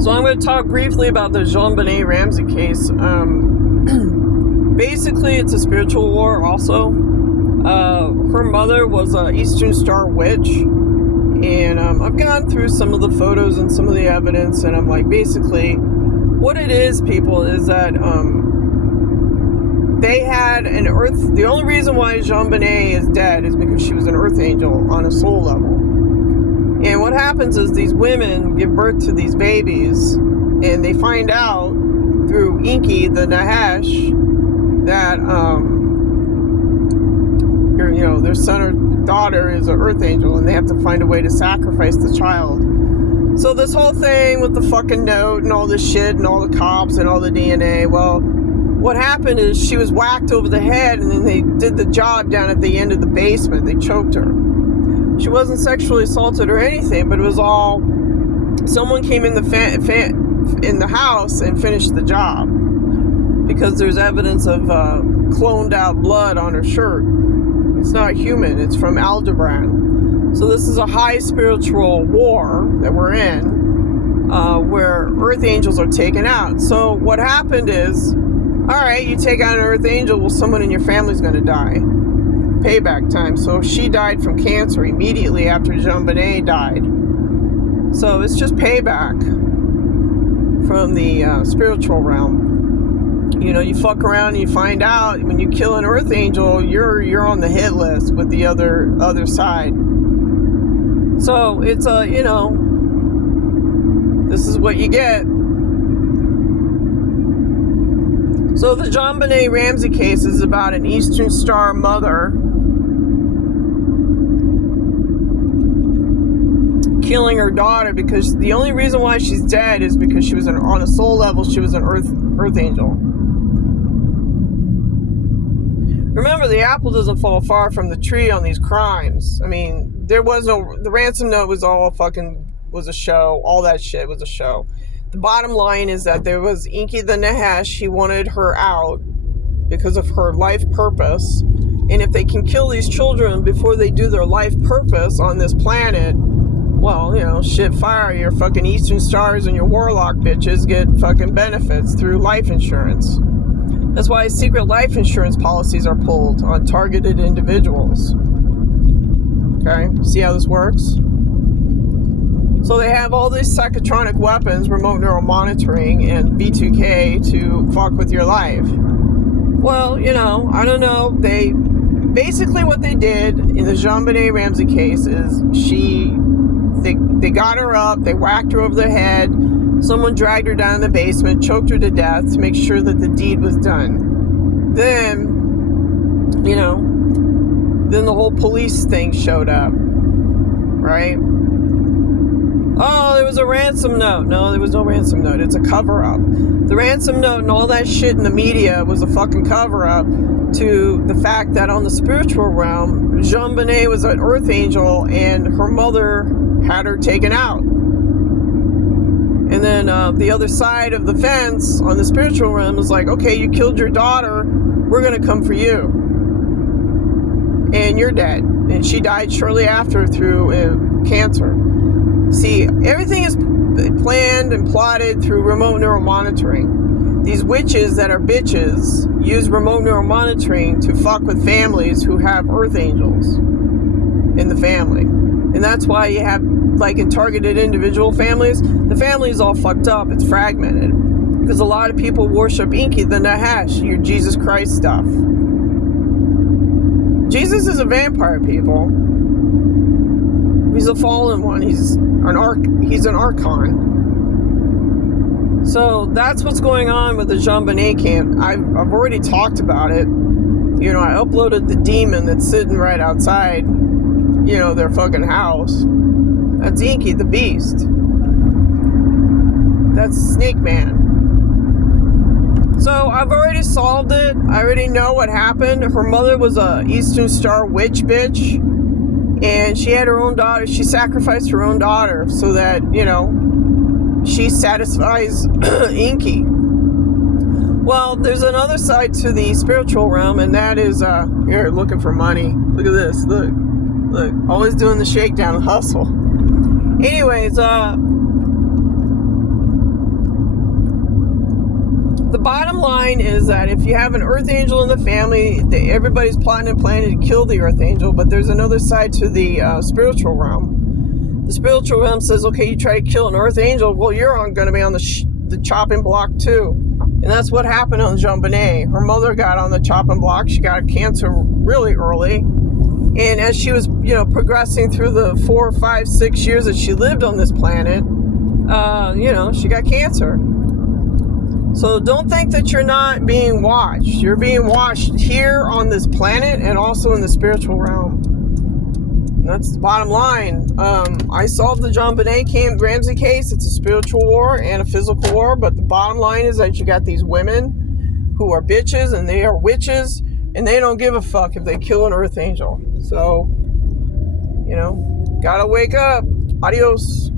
So I'm going to talk briefly about the benet Ramsey case. Basically, it's a spiritual war also. Her mother was an Eastern Star witch. And I've gone through some of the photos and some of the evidence. And I'm like, basically, what it is, people, is that they had an earth... The only reason why benet is dead is because she was an earth angel on a soul level. And what happens is these women give birth to these babies, and they find out through Inky, the Nahash, that their son or daughter is an earth angel, and they have to find a way to sacrifice the child. So this whole thing with the fucking note and all this shit and all the cops and all the DNA, well, what happened is she was whacked over the head, and then they did the job down at the end of the basement. They choked her. She wasn't sexually assaulted or anything, but it was all someone came in the house and finished the job, because there's evidence of cloned out blood on her shirt. It's not human. It's from Aldebaran. So this is a high spiritual war that we're in, where earth angels are taken out. So what happened is, all right, you take out an earth angel, well, someone in your family's going to die. Payback time. So she died from cancer immediately after benet died. So it's just payback from the spiritual realm. You fuck around and you find out when you kill an earth angel, you're on the hit list with the other side. So it's this is what you get. So the benet Ramsey case is about an Eastern Star mother killing her daughter, because the only reason why she's dead is because she was on a soul level, she was an earth angel. Remember, the apple doesn't fall far from the tree on these crimes. I mean, the ransom note was a show. All that shit was a show. The bottom line is that there was Inky the Nahash. He wanted her out because of her life purpose. And if they can kill these children before they do their life purpose on this planet, well, shit fire, your fucking Eastern Stars and your Warlock bitches get fucking benefits through life insurance. That's why secret life insurance policies are pulled on targeted individuals. Okay, see how this works? So they have all these psychotronic weapons, remote neural monitoring, and B2K to fuck with your life. Well, I don't know. Basically what they did in the benet Ramsey case is they got her up, they whacked her over the head, someone dragged her down in the basement, choked her to death to make sure that the deed was done. Then, then the whole police thing showed up, right? Oh, there was a ransom note. No, there was no ransom note. It's a cover-up. The ransom note and all that shit in the media was a fucking cover-up to the fact that on the spiritual realm, benet was an earth angel and her mother had her taken out. And then the other side of the fence on the spiritual realm was like, okay, you killed your daughter, we're going to come for you. And you're dead. And she died shortly after through cancer. See, everything is planned and plotted through remote neural monitoring. These witches that are bitches use remote neural monitoring to fuck with families who have earth angels in the family. And that's why you have, like in targeted individual families, the family is all fucked up. It's fragmented. Because a lot of people worship Inky, the Nahash, your Jesus Christ stuff. Jesus is a vampire, people. He's a fallen one. He's an archon. So that's what's going on with the benet camp. I've already talked about it. I uploaded the demon that's sitting right outside, their fucking house. That's Inky, the beast. That's Snake Man. So I've already solved it. I already know what happened. Her mother was a Eastern Star witch bitch. And she had her own daughter. She sacrificed her own daughter so that, she satisfies Inky. Well, there's another side to the spiritual realm, and that is, here, looking for money. Look at this. Look. Always doing the shakedown hustle. Anyways, bottom line is that if you have an earth angel in the family, everybody's plotting and planning to kill the earth angel, but there's another side to the spiritual realm. The spiritual realm says, okay, you try to kill an earth angel, well, you're going to be on the chopping block too. And that's what happened on Jean Benet. Her mother got on the chopping block. She got cancer really early. And as she was, progressing through the 4, 5, 6 years that she lived on this planet, she got cancer. So don't think that you're not being watched. You're being watched here on this planet and also in the spiritual realm. And that's the bottom line. I solved the Jean Benet Ramsey case. It's a spiritual war and a physical war. But the bottom line is that you got these women who are bitches and they are witches. And they don't give a fuck if they kill an earth angel. So, gotta wake up. Adios.